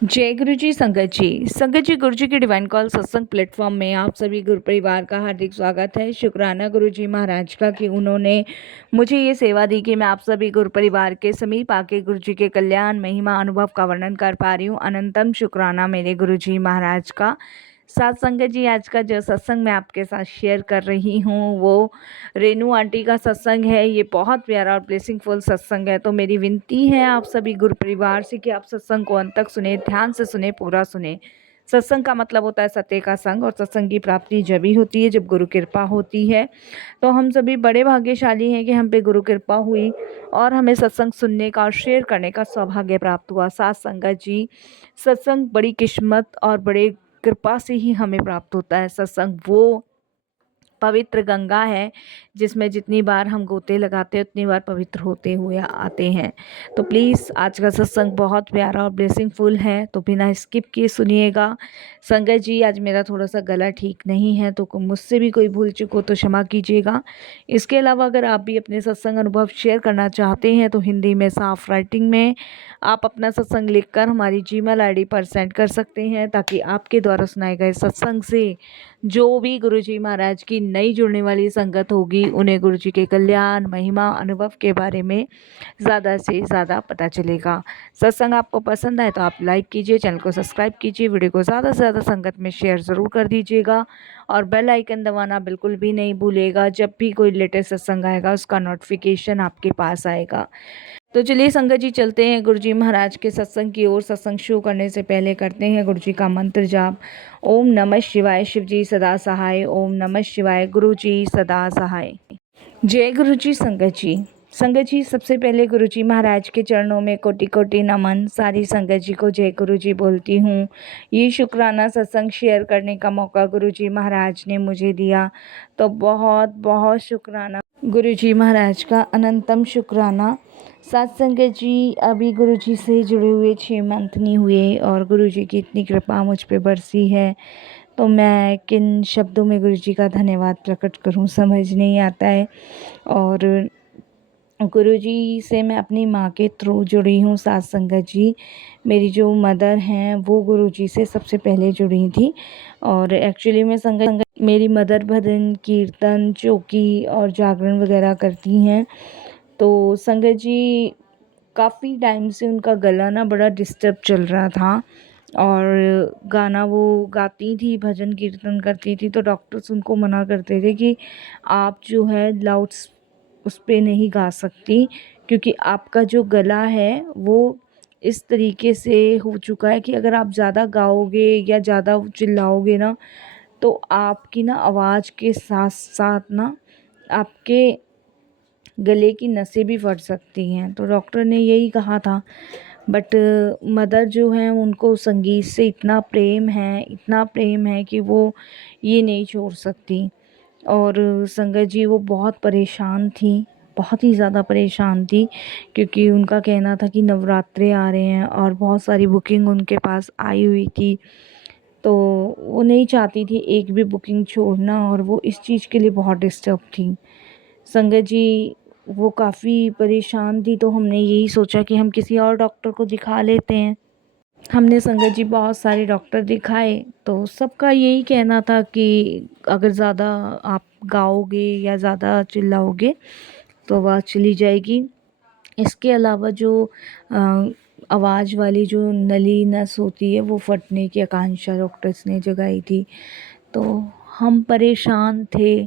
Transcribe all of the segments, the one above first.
जय गुरु जी संगत जी। संगत जी, गुरु जी के डिवाइन कॉल सत्संग प्लेटफॉर्म में आप सभी गुरु परिवार का हार्दिक स्वागत है। शुक्राना गुरु जी महाराज का कि उन्होंने मुझे ये सेवा दी कि मैं आप सभी गुरु परिवार के समीप आके गुरु जी के कल्याण महिमा अनुभव का वर्णन कर पा रही हूँ। अनंतम शुक्राना मेरे गुरु जी महाराज का। साथ संगत जी, आज का जो सत्संग मैं आपके साथ शेयर कर रही हूँ वो रेनू आंटी का सत्संग है। ये बहुत प्यारा और ब्लेसिंगफुल सत्संग है। तो मेरी विनती है आप सभी गुरु परिवार से कि आप सत्संग को अंत तक सुने, ध्यान से सुने, पूरा सुने। सत्संग का मतलब होता है सत्य का संग, और सत्संग की प्राप्ति जब ही होती है जब गुरु कृपा होती है। तो हम सभी बड़े भाग्यशाली हैं कि हम पे गुरु कृपा हुई और हमें सत्संग सुनने का और शेयर करने का सौभाग्य प्राप्त हुआ। साथ संगत जी, सत्संग बड़ी किस्मत और बड़े कृपा से ही हमें प्राप्त होता है। सत्संग वो पवित्र गंगा है जिसमें जितनी बार हम गोते लगाते हैं उतनी बार पवित्र होते हुए आते हैं। तो प्लीज़ आज का सत्संग बहुत प्यारा और ब्लेसिंगफुल है, तो बिना स्किप किए सुनिएगा। संगत जी, आज मेरा थोड़ा सा गला ठीक नहीं है, तो मुझसे भी कोई भूल चूक हो तो क्षमा कीजिएगा। इसके अलावा अगर आप भी अपने सत्संग अनुभव शेयर करना चाहते हैं तो हिंदी में साफ राइटिंग में आप अपना सत्संग लिखकर हमारी जीमेल आईडी पर सेंड कर सकते हैं, ताकि आपके द्वारा सुनाए गए सत्संग से जो भी गुरुजी महाराज की नई जुड़ने वाली संगत होगी उन्हें गुरुजी के कल्याण महिमा अनुभव के बारे में ज़्यादा से ज़्यादा पता चलेगा। सत्संग आपको पसंद आए तो आप लाइक कीजिए, चैनल को सब्सक्राइब कीजिए, वीडियो को ज़्यादा से ज़्यादा संगत में शेयर ज़रूर कर दीजिएगा और बेल आइकन दबाना बिल्कुल भी नहीं भूलिएगा। जब भी कोई लेटेस्ट सत्संग आएगा उसका नोटिफिकेशन आपके पास आएगा। तो चलिए संगत जी, चलते हैं गुरुजी महाराज के सत्संग की ओर। सत्संग शुरू करने से पहले करते हैं गुरुजी का मंत्र जाप। ओम नमः शिवाय, शिव जी सदा सहाय। ओम नमः शिवाय, गुरु जी सदा सहाय। जय गुरु जी संगत जी। संगत जी, सबसे पहले गुरु जी महाराज के चरणों में कोटि कोटि नमन। सारी संगत जी को जय गुरु जी बोलती हूँ। ये शुक्राना सत्संग शेयर करने का मौका गुरु जी महाराज ने मुझे दिया, तो बहुत बहुत शुक्राना गुरु जी महाराज का, अनंतम शुक्राना। साथ संगत जी, अभी गुरु जी से जुड़े हुए 6 मंथ नहीं हुए और गुरु जी की इतनी कृपा मुझ पे बरसी है, तो मैं किन शब्दों में गुरु जी का धन्यवाद प्रकट करूं समझ नहीं आता है। और गुरु जी से मैं अपनी माँ के थ्रू जुड़ी हूँ। साथ संगत जी, मेरी जो मदर हैं वो गुरु जी से सबसे पहले जुड़ी थी। और एक्चुअली में संगत मेरी मदर भजन कीर्तन चौकी और जागरण वगैरह करती हैं। तो संगत जी, काफ़ी टाइम से उनका गला ना बड़ा डिस्टर्ब चल रहा था और गाना वो गाती थी, भजन कीर्तन करती थी, तो डॉक्टर्स उनको मना करते थे कि आप जो है लाउड उस पे नहीं गा सकती, क्योंकि आपका जो गला है वो इस तरीके से हो चुका है कि अगर आप ज़्यादा गाओगे या ज़्यादा चिल्लाओगे ना, तो आपकी ना आवाज़ के साथ साथ ना आपके गले की नसें भी फट सकती हैं। तो डॉक्टर ने यही कहा था। बट मदर जो हैं उनको संगीत से इतना प्रेम है कि वो ये नहीं छोड़ सकती। और संगत जी, वो बहुत परेशान थी, बहुत ही ज़्यादा परेशान थी, क्योंकि उनका कहना था कि नवरात्रे आ रहे हैं और बहुत सारी बुकिंग उनके पास आई हुई थी। तो वो नहीं चाहती थी एक भी बुकिंग छोड़ना, और वो इस चीज़ के लिए बहुत डिस्टर्ब थी। संगत जी, वो काफ़ी परेशान थी, तो हमने यही सोचा कि हम किसी और डॉक्टर को दिखा लेते हैं। हमने संगत जी बहुत सारे डॉक्टर दिखाए, तो सबका यही कहना था कि अगर ज़्यादा आप गाओगे या ज़्यादा चिल्लाओगे तो आवाज़ चली जाएगी। इसके अलावा जो आवाज़ वाली जो नली नस होती है वो फटने की आकांक्षा डॉक्टर्स ने जगाई थी। तो हम परेशान थे,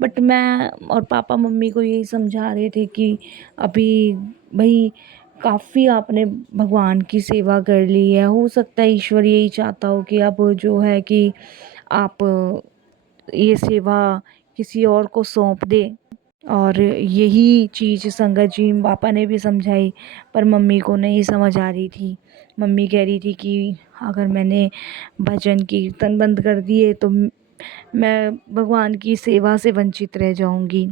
बट मैं और पापा मम्मी को यही समझा रहे थे कि अभी भाई काफ़ी आपने भगवान की सेवा कर ली है, हो सकता है ईश्वर यही चाहता हो कि अब जो है कि आप ये सेवा किसी और को सौंप दे। और यही चीज़ संगत जी पापा ने भी समझाई, पर मम्मी को नहीं समझ आ रही थी। मम्मी कह रही थी कि अगर मैंने भजन कीर्तन बंद कर दिए तो मैं भगवान की सेवा से वंचित रह जाऊंगी।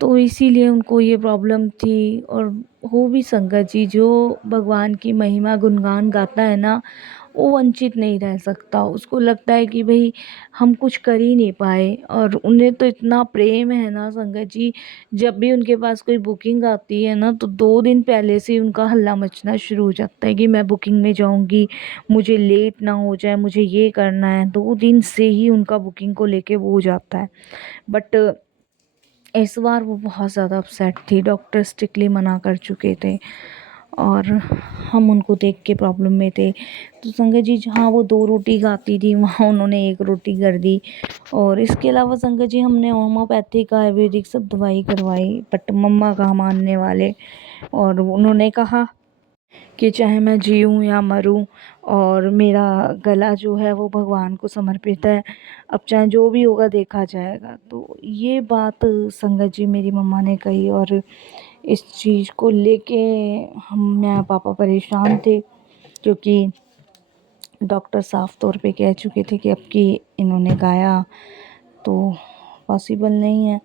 तो इसीलिए उनको ये प्रॉब्लम थी। और हो भी संगत जी, जो भगवान की महिमा गुणगान गाता है ना, वो वंचित नहीं रह सकता। उसको लगता है कि भई हम कुछ कर ही नहीं पाए, और उन्हें तो इतना प्रेम है ना संगत जी, जब भी उनके पास कोई बुकिंग आती है ना तो 2 दिन पहले से ही उनका हल्ला मचना शुरू हो जाता है कि मैं बुकिंग में जाऊँगी, मुझे लेट ना हो जाए, मुझे ये करना है। 2 दिन से ही उनका बुकिंग को लेके वो हो जाता है। बट इस बार वो बहुत ज़्यादा अपसेट थी, डॉक्टर स्ट्रिक्टली मना कर चुके थे और हम उनको देख के प्रॉब्लम में थे। तो संगत जी जहाँ वो 2 रोटी खाती थी वहाँ उन्होंने 1 रोटी कर दी। और इसके अलावा संगत जी हमने होम्योपैथिक आयुर्वेदिक सब दवाई करवाई, बट मम्मा कहाँ मानने वाले। और उन्होंने कहा कि चाहे मैं जीऊँ या मरूँ, और मेरा गला जो है वो भगवान को समर्पित है, अब चाहे जो भी होगा देखा जाएगा। तो ये बात संगत जी मेरी मम्मा ने कही, और इस चीज़ को लेके हम मैं पापा परेशान थे, क्योंकि डॉक्टर साफ तौर पे कह चुके थे कि अब की इन्होंने गाया तो पॉसिबल नहीं है।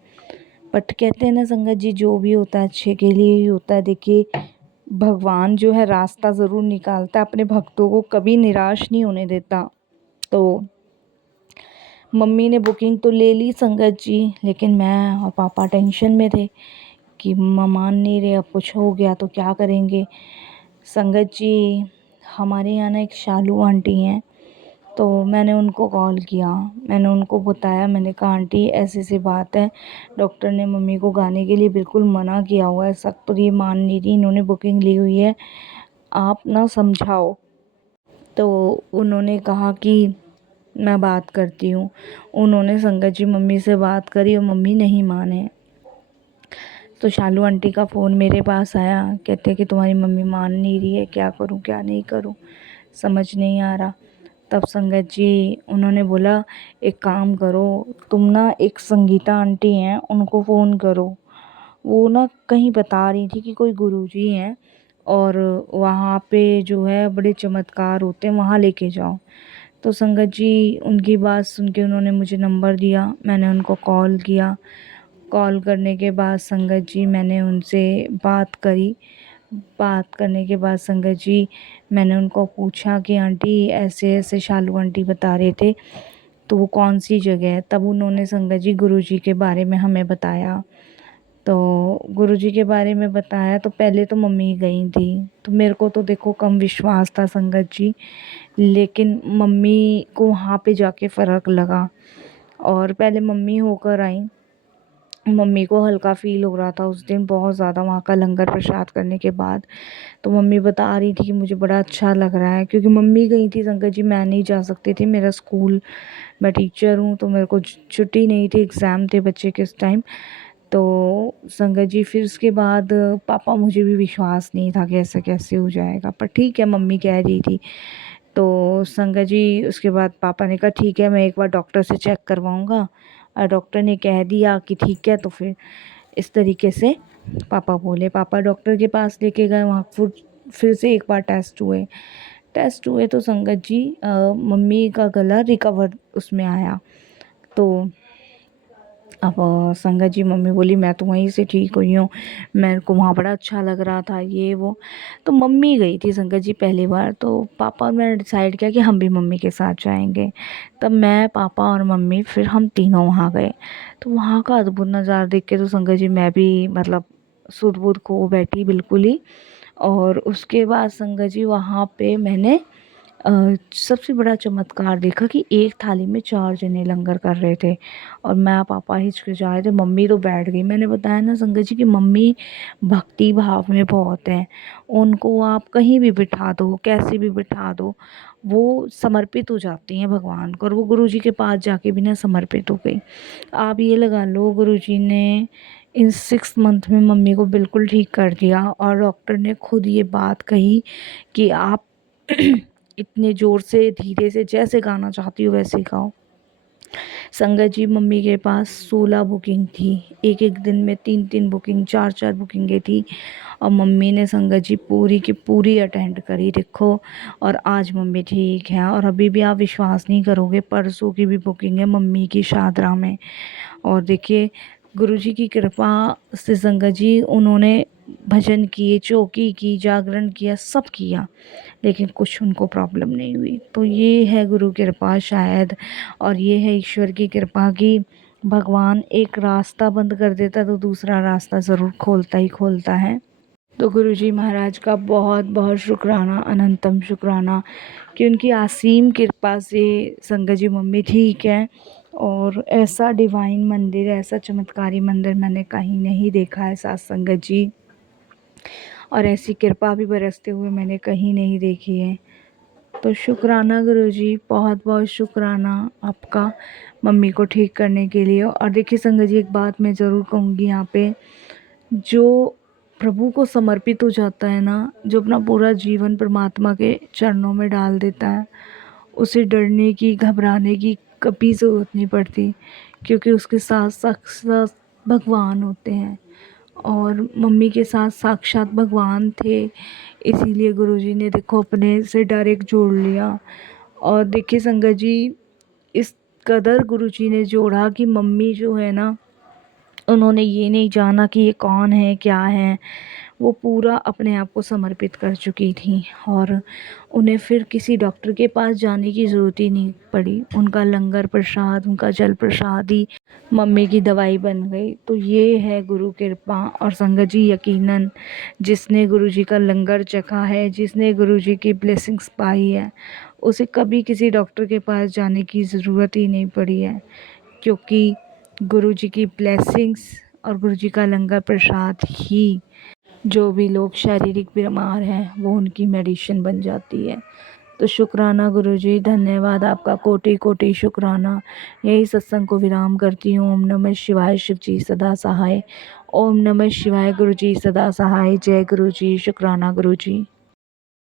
बट कहते हैं ना संगत जी, जो भी होता है अच्छे के लिए ही होता है। देखिए, भगवान जो है रास्ता ज़रूर निकालता है, अपने भक्तों को कभी निराश नहीं होने देता। तो मम्मी ने बुकिंग तो ले ली संगत जी, लेकिन मैं और पापा टेंशन में थे कि मम्मा मान नहीं रहे, अब कुछ हो गया तो क्या करेंगे। संगत जी, हमारे यहाँ ना एक शालू आंटी हैं, तो मैंने उनको कॉल किया, मैंने उनको बताया, मैंने कहा आंटी ऐसी-ऐसी बात है, डॉक्टर ने मम्मी को गाने के लिए बिल्कुल मना किया हुआ है, सख्त, तो ये मान नहीं रही, इन्होंने बुकिंग ली हुई है, आप ना समझाओ। तो उन्होंने कहा कि मैं बात करती हूँ। उन्होंने संगत जी मम्मी से बात करी और मम्मी नहीं माने। तो शालू आंटी का फ़ोन मेरे पास आया, कहते कि तुम्हारी मम्मी मान नहीं रही है, क्या करूँ क्या नहीं करूँ, समझ नहीं आ रहा। तब संगत जी उन्होंने बोला, एक काम करो, तुम ना एक संगीता आंटी हैं उनको फ़ोन करो, वो ना कहीं बता रही थी कि कोई गुरुजी हैं और वहाँ पे जो है बड़े चमत्कार होते हैं, वहाँ लेके जाओ। तो संगत जी उनकी बात सुन के उन्होंने मुझे नंबर दिया, मैंने उनको कॉल किया। कॉल करने के बाद संगत जी मैंने उनसे बात करी। बात करने के बाद संगत जी मैंने उनको पूछा कि आंटी ऐसे-ऐसे शालू आंटी बता रहे थे, तो वो कौन-सी जगह है? तब उन्होंने संगत जी गुरुजी के बारे में हमें बताया। तो गुरुजी के बारे में बताया तो पहले तो मम्मी गई थी, तो मेरे को तो देखो कम विश्वास था संगत जी, लेकिन मम्मी को वहाँ पे जाके फ़र्क लगा। और पहले मम्मी होकर आईं, मम्मी को हल्का फ़ील हो रहा था उस दिन बहुत ज़्यादा वहाँ का लंगर प्रसाद करने के बाद। तो मम्मी बता रही थी कि मुझे बड़ा अच्छा लग रहा है, क्योंकि मम्मी गई थी संगत जी, मैं नहीं जा सकती थी, मेरा स्कूल, मैं टीचर हूँ तो मेरे को छुट्टी नहीं थी, एग्ज़ाम थे बच्चे के उस टाइम। तो संगत जी फिर उसके बाद पापा, मुझे भी विश्वास नहीं था कि ऐसा कैसे हो जाएगा, पर ठीक है मम्मी कह रही थी। तो संगत जी उसके बाद पापा ने कहा ठीक है, मैं एक बार डॉक्टर से चेक करवाऊँगा, और डॉक्टर ने कह दिया कि ठीक है, तो फिर इस तरीके से पापा बोले। पापा डॉक्टर के पास लेके गए, वहाँ फिर से एक बार टेस्ट हुए तो संगत जी मम्मी का गला रिकवर उसमें आया। तो अब संगत जी मम्मी बोली मैं तो वहीं से ठीक हुई हूँ, मेरे को वहाँ बड़ा अच्छा लग रहा था, ये वो। तो मम्मी गई थी संगत जी पहली बार, तो पापा और मैंने डिसाइड किया कि हम भी मम्मी के साथ जाएंगे। तब मैं, पापा और मम्मी, फिर हम तीनों वहाँ गए। तो वहाँ का अद्भुत नज़ारा देख के तो संगत जी मैं भी मतलब सुध-बुध खो बैठी बिल्कुल ही। और उसके बाद संगत जी वहाँ पे मैंने सबसे बड़ा चमत्कार देखा कि एक थाली में 4 जने लंगर कर रहे थे और मैं, पापा हिचकिचाए थे, मम्मी तो बैठ गई। मैंने बताया ना संगत जी कि मम्मी भक्ति भाव में बहुत हैं, उनको आप कहीं भी बिठा दो, कैसे भी बिठा दो, वो समर्पित हो जाती हैं भगवान को, और वो गुरुजी के पास जाके भी ना समर्पित हो गई। आप ये लगा लो, गुरुजी ने इन 6 मंथ में मम्मी को बिल्कुल ठीक कर दिया, और डॉक्टर ने खुद ये बात कही कि आप इतने ज़ोर से, धीरे से, जैसे गाना चाहती हो वैसे गाओ। संगत जी मम्मी के पास 16 बुकिंग थी, एक-एक दिन में 3-3 बुकिंग, 4-4 बुकिंगें थी, और मम्मी ने संगत जी पूरी की पूरी अटेंड करी देखो। और आज मम्मी ठीक है, और अभी भी आप विश्वास नहीं करोगे, परसों की भी बुकिंग है मम्मी की शादरा में। और देखिए गुरुजी की कृपा से संगत जी उन्होंने भजन किए, चौकी की, जागरण किया, सब किया, लेकिन कुछ उनको प्रॉब्लम नहीं हुई। तो ये है गुरु कृपा शायद, और ये है ईश्वर की कृपा कि भगवान एक रास्ता बंद कर देता तो दूसरा रास्ता ज़रूर खोलता ही खोलता है। तो गुरुजी महाराज का बहुत बहुत शुक्राना, अनंतम शुक्राना कि उनकी असीम कृपा से संगत जी मम्मी ठीक है। और ऐसा डिवाइन मंदिर, ऐसा चमत्कारी मंदिर मैंने कहीं नहीं देखा है साथ संगत जी, और ऐसी कृपा भी बरसते हुए मैंने कहीं नहीं देखी है। तो शुक्राना गुरुजी, बहुत बहुत शुक्राना आपका मम्मी को ठीक करने के लिए। और देखिए संगत जी, एक बात मैं ज़रूर कहूँगी यहाँ पे, जो प्रभु को समर्पित हो जाता है ना, जो अपना पूरा जीवन परमात्मा के चरणों में डाल देता है, उसे डरने की, घबराने की कभी ज़रूरत नहीं पड़ती, क्योंकि उसके साथ साक्षात भगवान होते हैं। और मम्मी के साथ साक्षात भगवान थे, इसीलिए गुरुजी ने देखो अपने से डायरेक्ट जोड़ लिया। और देखिए संगत जी, इस कदर गुरुजी ने जोड़ा कि मम्मी जो है ना, उन्होंने ये नहीं जाना कि ये कौन है, क्या है, वो पूरा अपने आप को समर्पित कर चुकी थी। और उन्हें फिर किसी डॉक्टर के पास जाने की ज़रूरत ही नहीं पड़ी। उनका लंगर प्रसाद, उनका जल प्रसाद ही मम्मी की दवाई बन गई। तो ये है गुरु कृपा। और संगत जी यकीनन जिसने गुरुजी का लंगर चखा है, जिसने गुरुजी की ब्लेसिंग्स पाई है, उसे कभी किसी डॉक्टर के पास जाने की ज़रूरत ही नहीं पड़ी है, क्योंकि गुरुजी की ब्लेसिंग्स और गुरुजी का लंगर प्रसाद ही जो भी लोग शारीरिक बीमार हैं वो उनकी मेडिसिन बन जाती है। तो शुक्राना गुरुजी, धन्यवाद आपका, कोटि कोटि शुक्राना। यही सत्संग को विराम करती हूँ। ओम नमः शिवाय, शिव जी सदा सहाय। ओम नमः शिवाय, गुरुजी सदा सहाय। जय गुरुजी, शुक्राना गुरुजी।